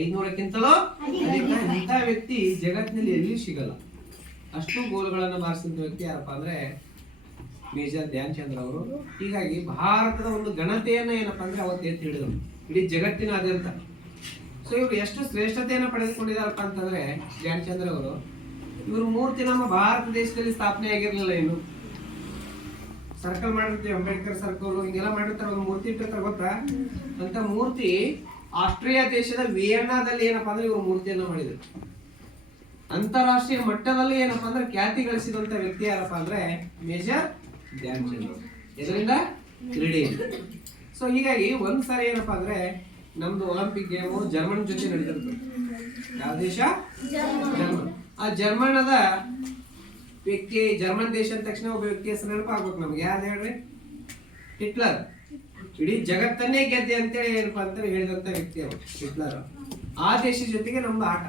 ಐದ್ನೂರಕ್ಕಿಂತಲೂ ಇಂಥ ವ್ಯಕ್ತಿ ಜಗತ್ತಿನಲ್ಲಿ ಎಲ್ಲಿ ಸಿಗಲ್ಲ? ಅಷ್ಟು ಗೋಲುಗಳನ್ನು ಮಾರಿಸಿದ ವ್ಯಕ್ತಿ ಯಾರಪ್ಪ ಅಂದ್ರೆ ಮೇಜರ್ ಧ್ಯಾನ್ ಚಂದ್ರ ಅವರು. ಹೀಗಾಗಿ ಭಾರತದ ಒಂದು ಘನತೆಯನ್ನ ಏನಪ್ಪ ಅಂದ್ರೆ ಅವತ್ತು ಎತ್ತಿ ಹಿಡಿದ್ರು ಇಡೀ ಜಗತ್ತಿನಾದ್ಯಂತ. ಸೊ ಇವರು ಎಷ್ಟು ಶ್ರೇಷ್ಠತೆಯನ್ನು ಪಡೆದುಕೊಂಡಿದಾರಪ್ಪ ಅಂತಂದ್ರೆ ಧ್ಯಾನ್ ಚಂದ್ರ ಅವರು, ಇವರು ಮೂರ್ತಿ ನಮ್ಮ ಭಾರತ ದೇಶದಲ್ಲಿ ಸ್ಥಾಪನೆ ಆಗಿರ್ಲಿಲ್ಲ ಇನ್ನು. ಸರ್ಕಲ್ ಮಾಡಿರ್ತೀವಿ ಅಂಬೇಡ್ಕರ್ ಸರ್ಕಲ್, ಹಿಂಗೆಲ್ಲ ಮಾಡಿರ್ತಾರೆ, ಒಂದು ಮೂರ್ತಿ ಇಟ್ಟಿರ್ತಾರೆ ಗೊತ್ತಾ? ಅಂತ ಮೂರ್ತಿ ಆಸ್ಟ್ರಿಯಾ ದೇಶದ ವಿಯೆನ್ನಾದಲ್ಲಿ ಏನಪ್ಪಾ ಅಂದ್ರೆ ಇವರು ಮೂರ್ತಿಯನ್ನು ಮಾಡಿದ್ರು. ಅಂತಾರಾಷ್ಟ್ರೀಯ ಮಟ್ಟದಲ್ಲಿ ಏನಪ್ಪಾ ಅಂದ್ರೆ ಖ್ಯಾತಿ ಗಳಿಸಿದಂತ ವ್ಯಕ್ತಿ ಯಾರಪ್ಪ ಅಂದ್ರೆ ಮೇಜರ್ ಧ್ಯಾನ್ಚಂದ್. ಇದರಿಂದ ಕ್ರೀಡೆಯಿಂದ. ಸೊ ಹೀಗಾಗಿ ಒಂದ್ ಸಾರಿ ಏನಪ್ಪಾ ಅಂದ್ರೆ ನಮ್ದು ಒಲಿಂಪಿಕ್ ಗೇಮು ಜರ್ಮನ್ ಜೊತೆ ನಡೆದಿರ್ತದೆ ಯಾವ ದೇಶ? ಜರ್ಮನ್. ಆ ಜರ್ಮನದ ವ್ಯಕ್ತಿ ಜರ್ಮನ್ ದೇಶ ಅಂದ ತಕ್ಷಣ ಒಬ್ಬ ವ್ಯಕ್ತಿ ಹೆಸರು ನೆನಪಾಗ್ಬೇಕು ನಮ್ಗೆ. ಯಾರು ಹೇಳ್ರಿ? ಹಿಟ್ಲರ್. ಇಡೀ ಜಗತ್ತನ್ನೇ ಗೆದ್ದೆ ಅಂತೇಳಿ ಏನಪ್ಪ ಅಂತ ಹೇಳಿದಂತ ವ್ಯಕ್ತಿ ಅವರು, ಹಿಟ್ಲರ್ ಆ ದೇಶದ ಜೊತೆಗೆ ನಮ್ಮ ಆಟ,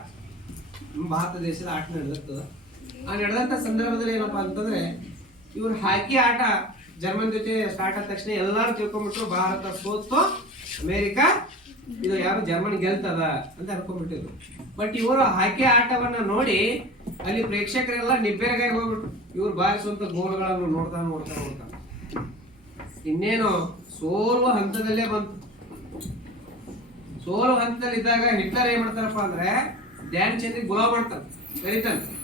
ನಮ್ಮ ಭಾರತ ದೇಶದ ಆಟ ನಡೆದಿರ್ತದ. ಆ ನಡೆದಂತ ಸಂದರ್ಭದಲ್ಲಿ ಏನಪ್ಪಾ ಅಂತಂದ್ರೆ, ಇವ್ರು ಹಾಕಿ ಆಟ, ಜರ್ಮನ್ ಜೊತೆ ಸ್ಟಾರ್ಟ್ ಆದ ತಕ್ಷಣ ಎಲ್ಲಾರು ತಿಳ್ಕೊಂಡ್ಬಿಟ್ರು ಭಾರತ ಸೋತು, ಅಮೇರಿಕ, ಇದು ಯಾರು, ಜರ್ಮನ್ ಗೆಲ್ತದ ಅಂತ ಅನ್ಕೊಂಡ್ಬಿಟ್ಟಿದ್ರು. ಬಟ್ ಇವರು ಹಾಕಿ ಆಟವನ್ನ ನೋಡಿ ಅಲ್ಲಿ ಪ್ರೇಕ್ಷಕರೆಲ್ಲ ನಿಬ್ಬೆರಗಾಗಿ ಹೋಗ್ಬಿಟ್ರು. ಇವ್ರು ಬಾರಿಸುವಂತ ಗೋಲ್ಗಳನ್ನು ನೋಡ್ತಾ ನೋಡ್ತಾ ನೋಡ್ತಾ. ಇನ್ನೇನು ಸೋಲುವ ಹಂತದಲ್ಲೇ ಬಂತು. ಸೋಲುವ ಹಂತದಲ್ಲಿ ಇದ್ದಾಗ ಹಿಟ್ಲರ್ ಏನ್ ಮಾಡ್ತಾರಪ್ಪ ಅಂದ್ರೆ, ಧ್ಯಾನ್ ಚಂದ್ರಿಗೆ ಗುಲಾಬ್ ಮಾಡ್ತಾನೆ ಕರೀತಾನೆ.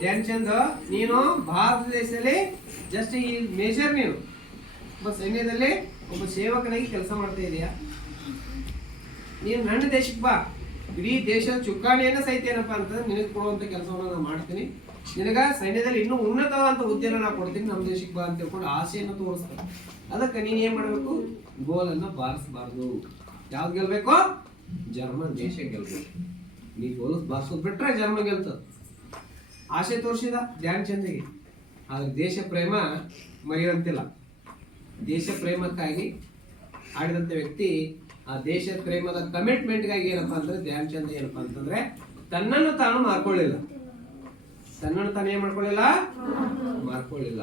ಧ್ಯಾನ್ ಚಂದ್, ನೀನು ಭಾರತ ದೇಶದಲ್ಲಿ ಜಸ್ಟ್ ಈ ಮೇಜರ್ ನೀನು. ಒಬ್ಬ ಸೈನ್ಯದಲ್ಲಿ ಒಬ್ಬ ಸೇವಕನಾಗಿ ಕೆಲಸ ಮಾಡ್ತಾ ಇದೀಯಾ? ನೀನು ನನ್ನ ದೇಶಕ್ಕೆ ಬಾ. ಇಡೀ ದೇಶದ ಚುಕ್ಕಾಣಿಯನ್ನ ಸಹಿತ ಏನಪ್ಪಾ ಅಂತಂದ್ರೆ, ನಿನಗೆ ಕೊಡುವಂತ ಕೆಲಸವನ್ನ ನಾನು ಮಾಡ್ತೀನಿ. ನಿನಗ ಸೈನ್ಯದಲ್ಲಿ ಇನ್ನೂ ಉನ್ನತವಾದಂತ ಹುದ್ದೆನ ನಾನು ಕೊಡ್ತೀನಿ ನಮ್ಮ ದೇಶಕ್ಕೆ ಬಾ ಅಂತ ಹೇಳ್ಕೊಂಡು ಆಸೆಯನ್ನು ತೋರಿಸ್ತಾರೆ. ಅದಕ್ಕೆ ನೀನ್ ಏನ್ ಮಾಡಬೇಕು? ಗೋಲನ್ನು ಬಾರಿಸಬಾರ್ದು. ಯಾವ್ದು ಗೆಲ್ಬೇಕು? ಜರ್ಮನ್ ದೇಶ ಗೆಲ್ಬೇಕು. ನೀ ಗೋಲ್ ಬಾರಿಸೋದು ಬಿಟ್ರೆ ಜರ್ಮನ್ ಗೆಲ್ತದ. ಆಸೆ ತೋರಿಸಿದ ಧ್ಯಾನ್ ಚಂದಿಗೆ ಆದ್ರೆ ದೇಶ ಪ್ರೇಮ ಮರೆಯುವಂತಿಲ್ಲ. ದೇಶ ಪ್ರೇಮಕ್ಕಾಗಿ ಆಡಿದಂತ ವ್ಯಕ್ತಿ ಆ ದೇಶ ಪ್ರೇಮದ ಕಮಿಟ್ಮೆಂಟ್ಗಾಗಿ ಏನಪ್ಪಾ ಅಂದ್ರೆ ಧ್ಯಾನ್ ಚಂದ್ ಏನಪ್ಪಾ ಅಂತಂದ್ರೆ ತನ್ನನ್ನು ತಾನು ಮಾರ್ಕೊಳ್ಳಿಲ್ಲ. ತನ್ನನ್ನು ತಾನೇ ಮಾಡ್ಕೊಳ್ಳಿಲ್ಲ? ಮಾಡ್ಕೊಳ್ಳಿಲ್ಲ.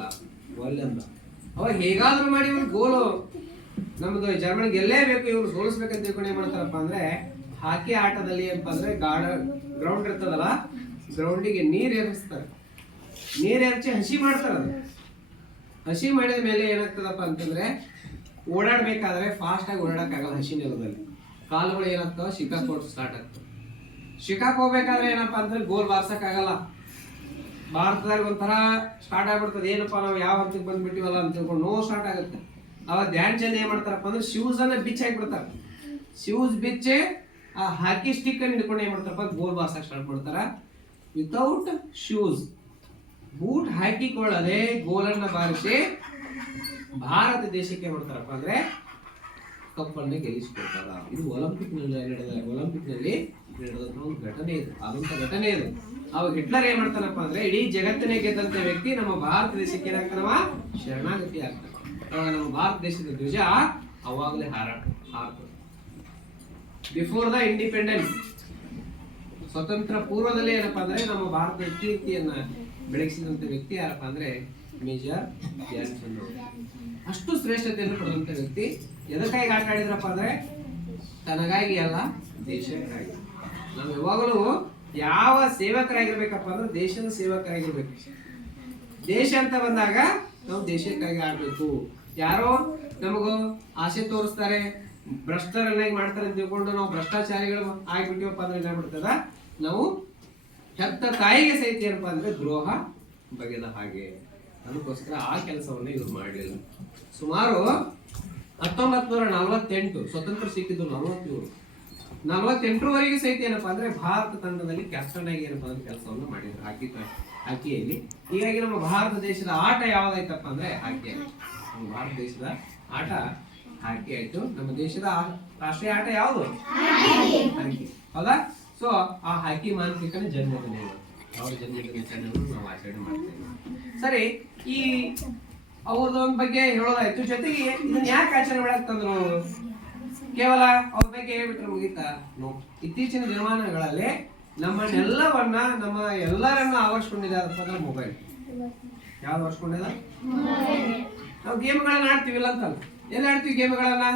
ಒಳ್ಳೆಂದ. ಅವ ಹೇಗಾದ್ರೂ ಮಾಡಿ ಒಂದು ಗೋಲು. ನಮ್ದು ಜರ್ಮನಿ ಗೆಲ್ಲೇಬೇಕು ಇವ್ರು ಸೋಲಿಸ್ಬೇಕಂತ ತಿಳ್ಕೊಂಡು ಏನ್ ಮಾಡ್ತಾರಪ್ಪ ಅಂದ್ರೆ, ಹಾಕಿ ಆಟದಲ್ಲಿ ಏನಪ್ಪ ಅಂದ್ರೆ ಗಾಡ ಗ್ರೌಂಡ್ ಇರ್ತದಲ್ಲ ಗ್ರೌಂಡಿಗೆ ನೀರ್ ಎರಚ್ತಾರೆ ನೀರ್ ಎರಚಿ ಹಸಿ ಮಾಡ್ತಾರ ಹಸಿ ಮಾಡಿದ ಮೇಲೆ ಏನಾಗ್ತದಪ್ಪ ಅಂತಂದ್ರೆ, ಓಡಾಡ್ಬೇಕಾದ್ರೆ ಫಾಸ್ಟ್ ಆಗಿ ಓಡಾಡಕ್ಕಾಗಲ್ಲ ಹಸಿ ನೆಲದಲ್ಲಿ. ಕಾಲುಗಳು ಏನಾಗ್ತಾವ? ಶಿಕಾಕ್ ಸ್ಟಾರ್ಟ್ ಆಗ್ತವೆ. ಶಿಕಾಕ್ ಹೋಗ್ಬೇಕಾದ್ರೆ ಏನಪ್ಪಾ ಅಂದ್ರೆ ಗೋಲ್ ಬಾರ್ಸಕ್ಕಾಗಲ್ಲ. ಭಾರತದಲ್ಲಿ ಒಂಥರ ಸ್ಟಾರ್ಟ್ ಆಗ್ಬಿಡ್ತದೆ. ಏನಪ್ಪಾ ನಾವು ಯಾವ ಹಂತಕ್ಕೆ ಬಂದ್ಬಿಟ್ಟಿವಲ್ಲ ಅಂತ ತಿಳ್ಕೊಂಡು ನೋವು ಸ್ಟಾರ್ಟ್ ಆಗುತ್ತೆ. ಅವಾಗ ಧ್ಯಾನ್ ಚಂದ್ ಏನ್ ಮಾಡ್ತಾರಪ್ಪ ಅಂದ್ರೆ ಶೂಸ್ ಅನ್ನ ಬಿಚ್ಚಿ ಹಾಕ್ಬಿಡ್ತಾರೆ ಶೂಸ್ ಬಿಚ್ಚಿ ಆ ಹಾಕಿ ಸ್ಟಿಕ್ ಅನ್ನು ಹಿಡ್ಕೊಂಡು ಏನ್ ಮಾಡ್ತಾರಪ್ಪ? ಗೋಲ್ ಬಾರ್ಸಕ್ಕೆ ಸ್ಟಾರ್ಟ್ ಮಾಡ್ತಾರ ವಿತೌಟ್ ಶೂಸ್ ಬೂಟ್ ಹಾಕಿಕೊಳ್ಳದೆ ಗೋಲನ್ನ ಬಾರಿಸಿ ಭಾರತ ದೇಶಕ್ಕೆ ಮಾಡ್ತಾರಪ್ಪ ಅಂದ್ರೆ ಕಪ್ಪನ್ನು ಗೆಲ್ಲಿಸಿಕೊಡ್ತಾರ. ಇದು ಒಲಿಂಪಿಕ್ನಲ್ಲಿ ನಡೆದ ಒಲಿಂಪಿಕ್ನಲ್ಲಿ ಒಂದು ಘಟನೆ ಇದು. ಆದಂತ ಘಟನೆ ಇದು. ಅವಾಗ ಹಿಟ್ಲರ್ ಏನ್ ಮಾಡ್ತಾನಪ್ಪ ಅಂದ್ರೆ ಇಡೀ ಜಗತ್ತನೇ ಗೆದ್ದಂತ ವ್ಯಕ್ತಿ ನಮ್ಮ ಭಾರತ ದೇಶಕ್ಕೆ ಏನಾಗ್ತಾನವ? ಶರಣಾಗತಿ ಆಗ್ತಾನೆ ನಮ್ಮ ಭಾರತ ದೇಶದ ಧ್ವಜ ಅವಾಗಲೇ ಹಾರಾಟ ಹಾರ್ತದೆ. ಬಿಫೋರ್ ದ ಇಂಡಿಪೆಂಡೆನ್ಸ್ ಸ್ವತಂತ್ರ ಪೂರ್ವದಲ್ಲಿ ಏನಪ್ಪ ಅಂದ್ರೆ ನಮ್ಮ ಭಾರತದ ಕೀರ್ತಿಯನ್ನ ಬೆಳಗಿಸಿದಂತ ವ್ಯಕ್ತಿ ಯಾರಪ್ಪ ಅಂದ್ರೆ ಮೇಜರ್ ಜಾನ್ಸನ್ ಅಷ್ಟು ಶ್ರೇಷ್ಠತೆಯನ್ನು ಪಡೆದಂತ ವ್ಯಕ್ತಿ ಎದಕ್ಕಾಗಿ ಆಟ ಆಡಿದ್ರಪ್ಪ ಅಂದ್ರೆ ತನಗಾಗಿ ಅಲ್ಲ ದೇಶಕ್ಕಾಗಿ. ನಾವು ಯಾವಾಗಲೂ ಯಾವ ಸೇವಕರಾಗಿರ್ಬೇಕಪ್ಪ ಅಂದ್ರೆ ದೇಶದ ಸೇವಕರಾಗಿರ್ಬೇಕು. ದೇಶ ಅಂತ ಬಂದಾಗ ನಾವು ದೇಶಕ್ಕಾಗಿ ಆಡ್ಬೇಕು ಯಾರೋ ನಮಗೂ ಆಸೆ ತೋರಿಸ್ತಾರೆ ಭ್ರಷ್ಟರನ್ನಾಗಿ ಮಾಡ್ತಾರೆ ಅಂತ ತಿಳ್ಕೊಂಡು ನಾವು ಭ್ರಷ್ಟಾಚಾರಿಗಳು ಆಗ್ಬಿಟ್ಟಿವಪ್ಪ ಅಂದ್ರೆ ಏನಾಗ್ಬಿಡ್ತದ ನಾವು ಹೆತ್ತ ತಾಯಿಗೆ ಸಹಿತ ಏನಪ್ಪ ಅಂದ್ರೆ ದ್ರೋಹ ಬಗೆದ ಹಾಗೆ ಅದಕ್ಕೋಸ್ಕರ ಆ ಕೆಲಸವನ್ನ ಇವ್ರು ಮಾಡಲಿಲ್ಲ. ಸುಮಾರು ಹತ್ತೊಂಬತ್ ನೂರ ನಲವತ್ತೆಂಟು, ಸ್ವತಂತ್ರ ಸಿಕ್ಕಿದ್ದು ನಲವತ್ತೇಳು. ನಲವತ್ತೆಂಟರವರೆಗೆ ಸಹಿತ ಏನಪ್ಪಾ ಅಂದ್ರೆ ಭಾರತ ತಂಡದಲ್ಲಿ ಕ್ಯಾಪ್ಟನ್ ಆಗಿ ಏನಪ್ಪಾ ಅಂದ್ರೆ ಕೆಲಸವನ್ನು ಮಾಡಿದ್ರು. ಹಾಕಿ ಹಾಕಿಯಲ್ಲಿ. ಹೀಗಾಗಿ ನಮ್ಮ ಭಾರತ ದೇಶದ ಆಟ ಯಾವ್ದಾಯ್ತಪ್ಪ ಅಂದ್ರೆ ಹಾಕಿ ನಮ್ಮ ಭಾರತ ದೇಶದ ಆಟ ಹಾಕಿ ಆಯ್ತು. ನಮ್ಮ ದೇಶದ ರಾಷ್ಟ್ರೀಯ ಆಟ ಯಾವುದು? ಹಾಕಿ. ಹೌದಾ? ಸೊ ಆ ಹಾಕಿ ಮಾಂತ್ರಿಕನ ಜನ್ಮದಿನ. ಅವ್ರ ಜನ್ಮದಿನ ದಿನಾಚರಣೆಯನ್ನು ನಾವು ಆಚರಣೆ ಮಾಡ್ತೇವೆ ಸರಿ ಈ ಅವ್ರದ್ದು ಬಗ್ಗೆ ಹೇಳೋದಾಯ್ತು. ಜೊತೆಗೆ ಇದನ್ನ ಯಾಕೆ ಆಚರಣೆ ಮಾಡಕ್ ತಂದ್ರು? ಕೇವಲ ಅವ್ರ ಬಗ್ಗೆ ಹೇಳ್ಬಿಟ್ರೆ ಮುಗೀತಾ? ನೋ ಇತ್ತೀಚಿನ ದಿನಮಾನಗಳಲ್ಲಿ ನಮ್ಮನ್ನೆಲ್ಲವನ್ನ, ನಮ್ಮ ಎಲ್ಲರನ್ನ ಆವರಿಸ್ಕೊಂಡಿದ್ದಾರಪ್ಪ ಅಂದ್ರೆ ಮೊಬೈಲ್ ಯಾವ್ದು ಆವರಿಸ್ಕೊಂಡಿದ? ನಾವು ಗೇಮ್ಗಳನ್ನ ಆಡ್ತೀವಿಲ್ಲ ಅಂತಲ್ಲ. ಎಲ್ಲಿ ಆಡ್ತೀವಿ ಗೇಮ್ಗಳನ್ನ?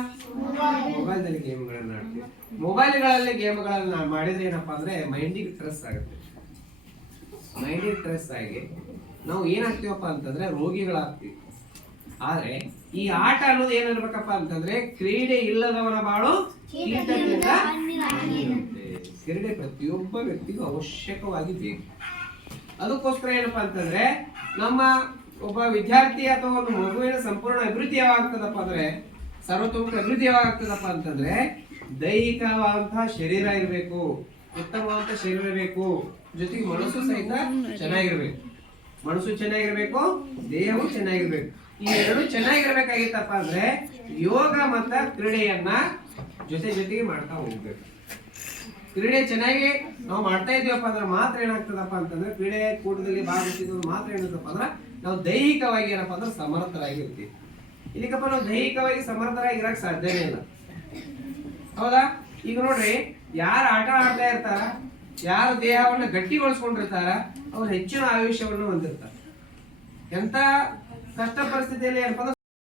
ಮೊಬೈಲ್ದಲ್ಲಿ ಗೇಮ್ಗಳನ್ನ ಆಡ್ತೀವಿ. ಮೊಬೈಲ್ಗಳಲ್ಲಿ ಗೇಮ್ಗಳನ್ನ ಮಾಡಿದ್ರೆ ಏನಪ್ಪ ಅಂದ್ರೆ ಮೈಂಡಿಗೆ ಸ್ಟ್ರೆಸ್ ಆಗುತ್ತೆ. ಮೈಂಡಿಗೆ ಸ್ಟ್ರೆಸ್ ಆಗಿ ನಾವು ಏನಾಗ್ತೀವಪ್ಪ ಅಂತಂದ್ರೆ ರೋಗಿಗಳಾಗ್ತೀವಿ. ಆದ್ರೆ ಈ ಆಟ ಅನ್ನೋದು ಏನಿರ್ಬೇಕಪ್ಪ ಅಂತಂದ್ರೆ ಕ್ರೀಡೆ ಇಲ್ಲದವನ ಬಾಳು ಕ್ರೀಡೆ ಪ್ರತಿಯೊಬ್ಬ ವ್ಯಕ್ತಿಗೂ ಅವಶ್ಯಕವಾಗಿ ಬೇಕು. ಅದಕ್ಕೋಸ್ಕರ ಏನಪ್ಪ ಅಂತಂದ್ರೆ ನಮ್ಮ ಒಬ್ಬ ವಿದ್ಯಾರ್ಥಿ ಅಥವಾ ಒಂದು ಮಗುವಿನ ಸಂಪೂರ್ಣ ಅಭಿವೃದ್ಧಿ ಯಾವಾಗ್ತದಪ್ಪ ಅಂದ್ರೆ ಸರ್ವತೋಮುಖ ಅಭಿವೃದ್ಧಿ ಯಾವಾಗ್ತದಪ್ಪ ಅಂತಂದ್ರೆ ದೈಹಿಕವಾದಂತಹ ಶರೀರ ಇರಬೇಕು ಉತ್ತಮವಾದಂತ ಶರೀರ ಇರಬೇಕು, ಜೊತೆಗೆ ಮನಸ್ಸು ಸಹಿತ ಚೆನ್ನಾಗಿರ್ಬೇಕು. ಮನಸ್ಸು ಚೆನ್ನಾಗಿರ್ಬೇಕು, ದೇಹವು ಚೆನ್ನಾಗಿರ್ಬೇಕು. ಈ ಎರಡು ಚೆನ್ನಾಗಿರ್ಬೇಕಾಗಿತ್ತಪ್ಪ ಅಂದ್ರೆ ಯೋಗ ಮತ್ತ ಕ್ರೀಡೆಯನ್ನ ಜೊತೆ ಜೊತೆಗೆ ಮಾಡ್ತಾ ಹೋಗ್ಬೇಕು. ಕ್ರೀಡೆ ಚೆನ್ನಾಗಿ ನಾವು ಮಾಡ್ತಾ ಇದೀವಪ್ಪ ಅಂದ್ರೆ ಮಾತ್ರ ಏನಾಗ್ತದಪ್ಪ ಅಂತಂದ್ರೆ ಕ್ರೀಡೆ ಕೂಟದಲ್ಲಿ ಭಾಗವಹಿಸಿದ್ರು ಮಾತ್ರ ಏನಾಗ್ತದಪ್ಪ ಅಂದ್ರೆ ನಾವು ದೈಹಿಕವಾಗಿ ಏನಪ್ಪ ಅಂದ್ರೆ ಸಮರ್ಥರಾಗಿರ್ತೀವಿ. ಇದಕ್ಕಪ್ಪ ನಾವು ದೈಹಿಕವಾಗಿ ಸಮರ್ಥರಾಗಿ ಸಾಧ್ಯವೇ ಇಲ್ಲ. ಹೌದಾ? ಈಗ ನೋಡ್ರಿ, ಯಾರು ಆಟ ಆಡ್ತಾ ಇರ್ತಾರ, ಯಾರು ದೇಹವನ್ನು ಗಟ್ಟಿಗೊಳಿಸ್ಕೊಂಡಿರ್ತಾರ, ಅವ್ರು ಹೆಚ್ಚಿನ ಆಯುಷ್ಯವನ್ನು ಹೊಂದಿರ್ತಾರೆ. ಎಂತ ಕಷ್ಟ ಪರಿಸ್ಥಿತಿಯಲ್ಲಿ ಏನಪ್ಪ